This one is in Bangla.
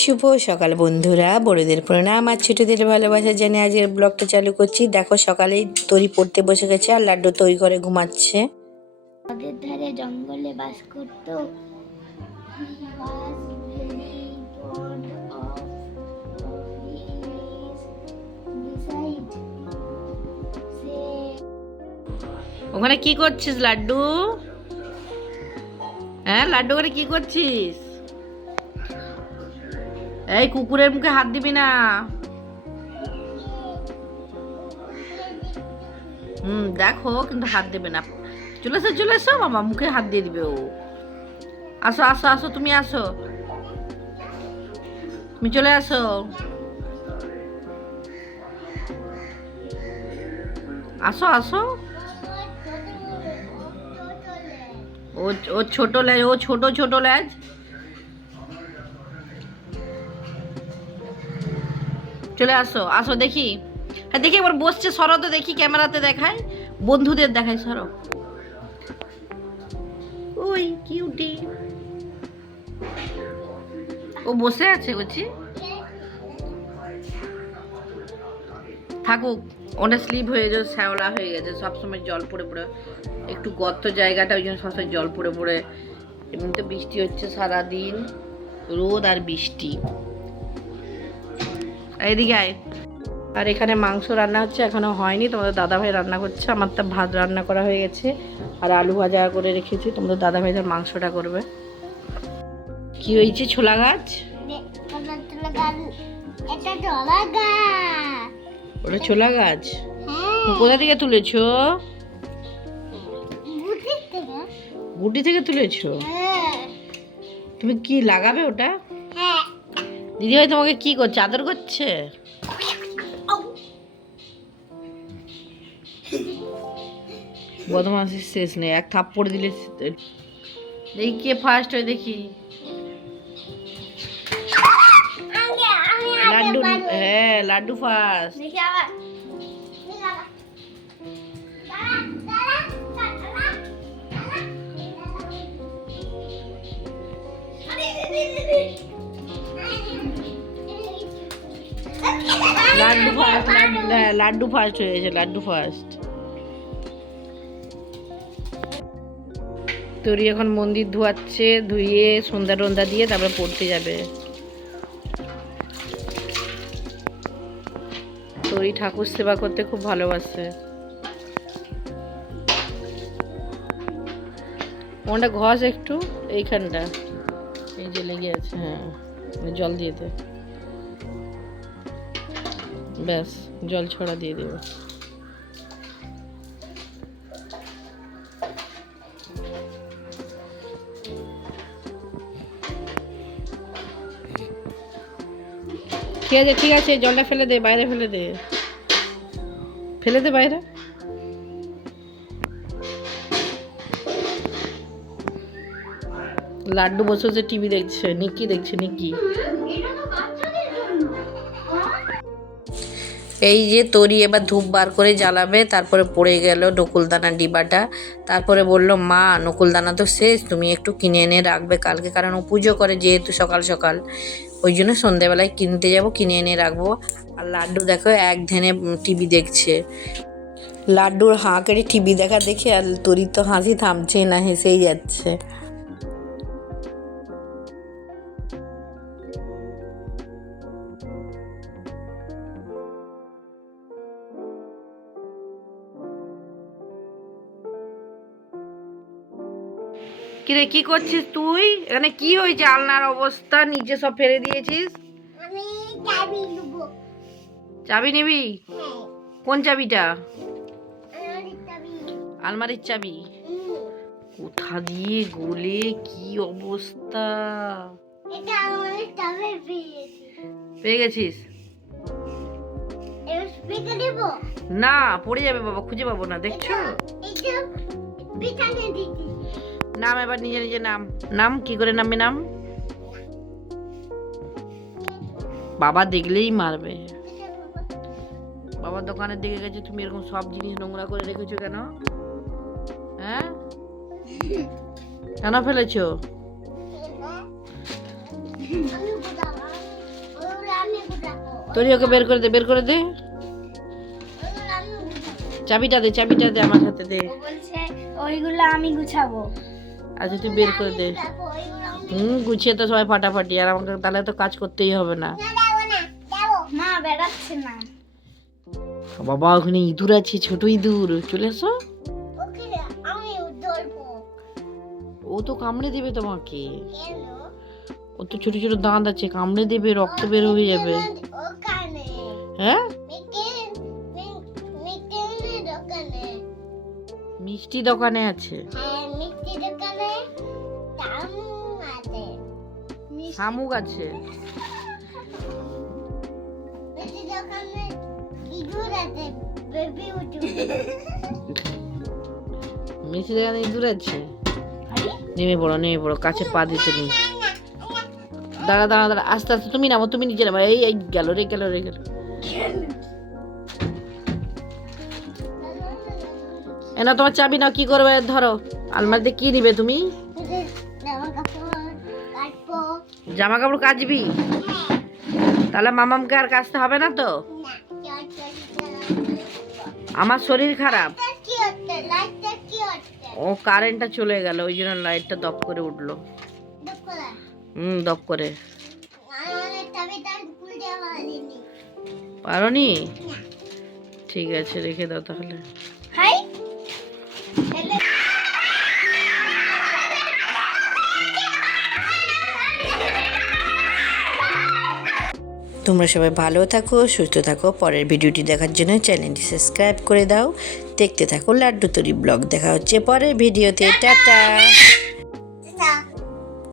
শুভ সকাল বন্ধুরা, বড়দের প্রণাম আর ছোটদের ভালোবাসা জানিয়ে আজকের ব্লগটা চালু করছি। দেখো সকালেই তরি পড়তে বসে গেছে আর লাড্ডু তৈরি করে ঘুমাচ্ছে। নদের ধারে জঙ্গলে বাস করত। ওখানে কি করছিস লাড্ডু? হ্যাঁ লাড্ডু, ওখানে কি করছিস? এই কুকুরের মুখে হাত দিবি না। দেখো কিন্তু হাত দেবে না। চলে এসো বাবা, মুখে হাত দিয়ে দিবে ও। আসো আসো আসো, তুমি আসো, তুমি চলে আসো। আসো আসো। ও ছোট লেজ, ও ছোট লেজ। চলে আসো আসো, দেখি। হ্যাঁ দেখি একবার বসছে, সরো তো দেখি, ক্যামেরাতে দেখায়, বন্ধুদের দেখায়, সরো। ওই কিউটি, ও বসে আছে বুঝছি। থাকুক, ওটা স্লিপ হয়ে যাবে, শ্যাওলা হয়ে গেছে, সবসময় জল পড়ে পড়ে, একটু গর্ত জায়গাটা, ওই জন্য সবসময় জল পড়ে পড়ে। এমনি তো বৃষ্টি হচ্ছে সারাদিন, রোদ আর বৃষ্টি। এইদিকে আয়। আর এখানে মাংস রান্না হচ্ছে, এখনো হয়নি, তোমাদের দাদাভাই রান্না করছে। আমার তো ভাত রান্না করা হয়ে গেছে আর আলু ভাজা করে রেখেছি, তোমাদের দাদাভাই তার মাংসটা করবে। কি হয়েছে? ছোলা গাছ? ওটা ছোলা গাছ? কোথা থেকে তুলেছো? গুটি থেকে তুলেছো? তুমি কি লাগাবে ওটা? দিদিভাই তোমাকে কি করছে, আদর করছে? বদমাসির শেষ নেই, এক থাপ্পড় দিলে। দেখি কে ফার্স্ট হয়, দেখি। লাড্ডু, হ্যাঁ Laddu first. Laddu first, Laddu first হয়েছে, লাড্ডু ফার্স্ট। তোরই এখন মন্দির ধোয়াচ্ছে, ধুয়ে সন্ধ্যা টন্ধা দিয়ে তারপরে পড়তে যাবে। তোরই ঠাকুর সেবা করতে খুব ভালোবাসে। ওটা ঘষ একটু, এইখানটা এই যে লেগে আছে, হ্যাঁ জল দিয়ে দে, ব্যাস জল ছড়া দিয়ে দেবে। ঠিক আছে জলটা ফেলে দে, বাইরে ফেলে দে, ফেলে দে বাইরে। লাড্ডু বসে বসে টিভি দেখছে, নিকি দেখছে, নিকি। এই যে তরি এবার ধূপ বার করে জ্বালাবে, তারপরে পড়ে গেল নকুলদানা ডিবাটা। তারপরে বলল, মা নকুলদানা তো শেষ, তুমি একটু কিনে এনে রাখবে কালকে, কারণ ও পুজো করে যেহেতু সকাল সকাল, ওই জন্য সন্ধ্যেবেলায় কিনতে যাব, কিনে এনে রাখবো। আর লাড্ডু দেখো এক ধ্যানে টিভি দেখছে। লাড্ডুর হাঁ কেড়ে টিভি দেখা দেখে আর তরি তো হাসি থামছে না, হেসেই যাচ্ছে। কিরে কি করছিস তুই? এখানে কি হয়েছে? আলনার অবস্থা, নিচে সব ফেলে দিয়েছিস। আমি চাবি নেব। চাবি নিবি? কোন চাবিটা? আলমারির চাবি। আলমারির চাবি? কোথা দিয়ে গলে কি অবস্থা! এটা আলমারির চাবি পেয়েছি। পেয়ে গেছিস? এর স্পিকার দেব না, পড়ে যাবে বাবা, খুঁজে পাবো না, দেখছো? এটা বিছানে দিছি। নাম এবার নিজে নিজে, নাম নাম কি করে নামবে? নাম। বাবা দেখলেই মারবে। বাবার দোকানের দিকে গেছে, তুমি এরকম সব জিনিস নোংরা করে রেখেছো কেন? হ্যাঁ কেন ফেলেছো? তোরি ওকে বের করে দে, বের করে দে। ওইগুলো আমি গুছাবো। চাবিটা দে আমার হাতে দে। ও বলছে ওইগুলো আমি গুছাবো। আচ্ছা তুই বের করে দে। দেখো, ওইগুলো আমি গুছিয়ে তো সবাই ফাটাফাটি, আর আমাকে তাহলে তো কাজ করতেই হবে না। না যাবো না, যাবো। মা বেড়াচ্ছে না। বাবা ওখানে ইঁদুর আছে, ছোট ইঁদুর, চলে এসো। ওকে আমি ধরবো। ও তো কামড়ে দেবে তোমাকে, কেন? ও তো ছোট ছোট দাঁত আছে, কামড়ে দেবে, রক্ত বের হয়ে যাবে। ওখানে হ্যাঁ মিষ্টির দোকানে। মিষ্টি দোকানে আছে, হ্যাঁ, মিষ্টি দোকানে দাম আছে। শামুক আছে। মিষ্টি দোকানে ইঁদুর আছে, বেবি উঠু। মিষ্টি দোকানে ইঁদুর আছে। নেমে পড়ো, কাছে পা দিতে নেই। দাঁড়া, আস্তে আস্তে তুমি নামো, তুমি নিচে নামো। এই গেল রে। এনা তোমার চাবি নাও, কি করবে ধরো। আলমারিতে কি নিবে তুমি? জামা কাপড় কাটবো। জামা কাপড় কাচবি? তাহলে মামামকে আর কাচতে হবে না তো? না, আমার শরীর খারাপ। কি হচ্ছে? লাইটটা কি হচ্ছে? ও কারেন্টটা চলে গেল, ওই জন্য লাইটটা দপ করে উঠলো। দেখো না, দপ করে। আমার চাবিটা খুলতে পারিনি। পারোনি? না। ঠিক আছে, রেখে দাও তাহলে। হাই এলে তোমরা সবাই ভালো থাকো, সুস্থ থাকো। পরের ভিডিওটি দেখার জন্য চ্যানেলটি সাবস্ক্রাইব করে দাও। দেখতে থাকো লাড্ডু তরি ব্লগ। দেখা হচ্ছে পরের ভিডিওতে। টাটা।